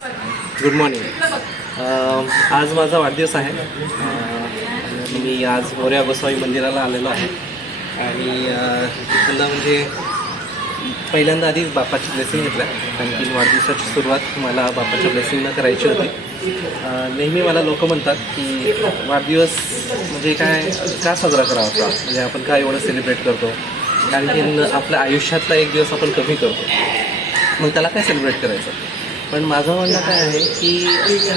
Good morning. आज माझा वाढदिवस आहे. मी आज मोरया गोसावी मंदिराला आलेलो आहे आणि तिथलं म्हणजे पहिल्यांदा आधी बापाची ब्लेसिंग घेतल्या. कारण की वाढदिवसाची सुरुवात मला बापाच्या ब्लेसिंगनं करायची होती. नेहमी मला लोक म्हणतात की वाढदिवस म्हणजे काय का साजरा करावा होता, म्हणजे आपण काय एवढं सेलिब्रेट करतो, कारण की आपल्या आयुष्यातला एक दिवस आपण कमी करतो, मग त्याला काय सेलिब्रेट करायचं. पण माझं म्हणणं काय आहे की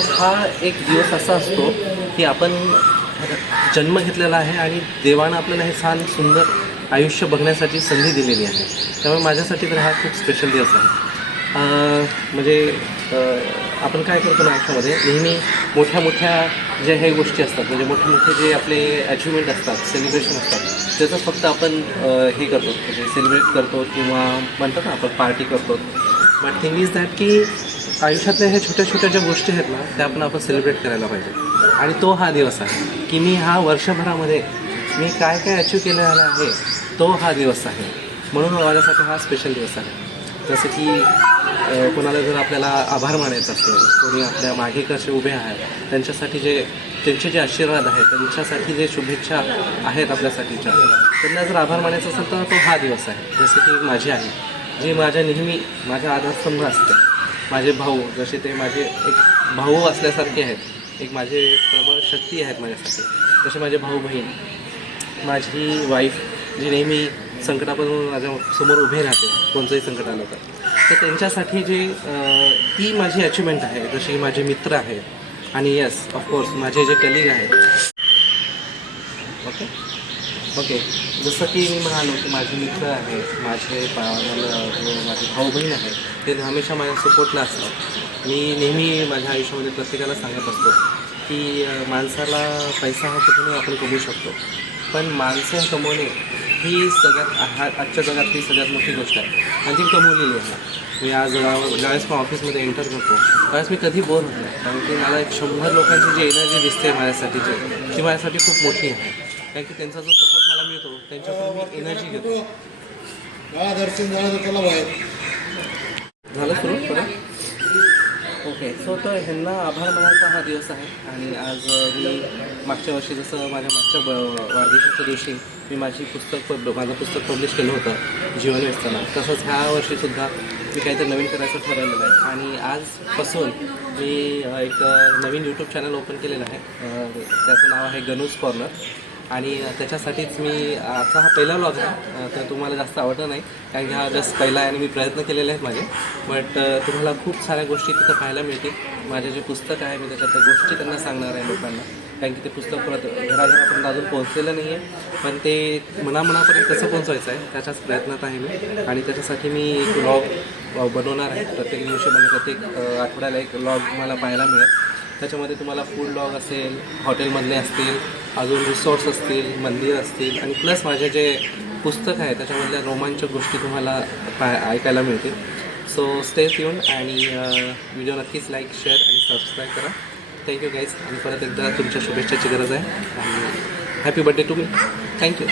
हा एक दिवस असा असतो की आपण जन्म घेतलेला आहे आणि देवानं आपल्याला हे छान सुंदर आयुष्य बघण्यासाठी संधी दिलेली आहे. त्यामुळे माझ्यासाठी तर हा खूप स्पेशल दिवस आहे. आपण काय करतो ना आयुष्यामध्ये, नेहमी मोठ्या मोठ्या ज्या ह्या गोष्टी असतात, म्हणजे मोठे मोठे जे आपले अचिव्हमेंट असतात, सेलिब्रेशन असतात, त्याचं फक्त आपण हे करतो, म्हणजे सेलिब्रेट करतो किंवा म्हणतात ना आपण पार्टी करतो. बट थिंग इज दॅट की आयुष्यातल्या ह्या छोट्या छोट्या ज्या गोष्टी आहेत ना, त्या आपण सेलिब्रेट करायला पाहिजे. आणि तो हा दिवस आहे की मी हा वर्षभरामध्ये मी काय काय अचीव केलेला आहे, तो हा दिवस आहे. म्हणून माझ्यासाठी हा स्पेशल दिवस आहे. जसं की कोणाला जर आपल्याला आभार मानायचं असेल, कोणी आपल्या मागे कसे उभे आहेत, त्यांच्यासाठी त्यांचे जे आशीर्वाद आहेत, त्यांच्यासाठी जे शुभेच्छा आहेत आपल्यासाठीच्या, त्यांना जर आभार मानायचा असेल तर तो हा दिवस आहे. जसं की माझी आई, जी माझ्या नेहमी माझ्या आधारस्तंभ असते. माझे भाऊ, जसे ते माझे एक भाऊ असल्यासारखे आहेत, एक माझे प्रबळ शक्ती आहेत माझ्यासाठी, तसे माझे भाऊ बहीण, माझी वाईफ जी नेहमी संकटापासून माझ्या समोर उभे राहते, कोणतंही संकट आलं तर त्यांच्यासाठी ती माझी अचिव्हमेंट आहे. जशी माझे मित्र आहेत आणि येस ऑफकोर्स माझे जे कलिग आहेत. ओके, जसं की मी म्हणालो की माझे मित्र आहेत, माझे भाऊ बहीण आहेत, ते हमेशा माझ्या सपोर्टला असतात. मी नेहमी माझ्या आयुष्यामध्ये प्रत्येकाला सांगत असतो की माणसाला पैसा हा कुठूनही आपण कमवू शकतो, पण माणसं कमवणे ही आजच्या जगातली सगळ्यात मोठी गोष्ट आहे आणि ती कमवलेली आहे. मी आज ज्यावेळेस मी ऑफिसमध्ये एंटर करतो त्यावेळेस मी कधी बोर होत नाही, कारण की मला 100 लोकांची जी एनर्जी दिसते माझ्यासाठीची, ती माझ्यासाठी खूप मोठी आहे. कारण की त्यांचा जो सपोर्ट मला मिळतो, त्यांच्याकडून मी एनर्जी घेतो. झालं सुरू परत. ओके, सो तर ह्यांना आभार मानायचा हा दिवस आहे. आणि आज मी मागच्या वर्षी जसं माझ्या मागच्या वाढदिवसाच्या दिवशी मी माझं पुस्तक पब्लिश केलं होतं जीवन व्यवस्थाना, तसंच ह्या वर्षीसुद्धा मी काहीतरी नवीन करायचं ठरवलेलं आहे. आणि आजपासून मी एक नवीन यूट्यूब चॅनल ओपन केलेलं आहे. त्याचं नाव आहे गणूज कॉर्नर. आणि त्याच्यासाठीच मी आजचा हा पहिला व्लॉग आहे, तर तुम्हाला जास्त आवडलं नाही, कारण की हा जस्ट पहिला आहे आणि मी प्रयत्न केलेले आहेत माझे. बट तुम्हाला खूप साऱ्या गोष्टी तिथं पाहायला मिळतील. माझे जे पुस्तक आहे, मी त्याच्यात त्या गोष्टी त्यांना सांगणार आहे लोकांना, कारण की ते पुस्तक परत घराघरापर्यंत अजून पोहोचलेलं नाही आहे, पण ते मनापर्यंत कसं पोहोचवायचं आहे त्याच्याच प्रयत्नात आहे मी. आणि त्याच्यासाठी मी एक व्लॉग बनवणार आहे. प्रत्येक दिवशी म्हणजे प्रत्येक आठवड्याला एक व्लॉग मला पाहायला मिळेल. त्याच्यामध्ये तुम्हाला फूड व्लॉग असेल, हॉटेलमधले असतील, अजून रिसॉर्ट्स असतील, मंदिर असतील, आणि प्लस माझे जे पुस्तक आहे त्याच्यामधल्या रोमांचक गोष्टी तुम्हाला ऐकायला मिळतील. सो स्टे ट्यून आणि व्हिडिओ नक्कीच लाईक, शेअर आणि सबस्क्राईब करा. Thank you guys. आणि परत एकदा तुमच्या शुभेच्छाची गरज आहे आणि happy birthday to me. Thank you.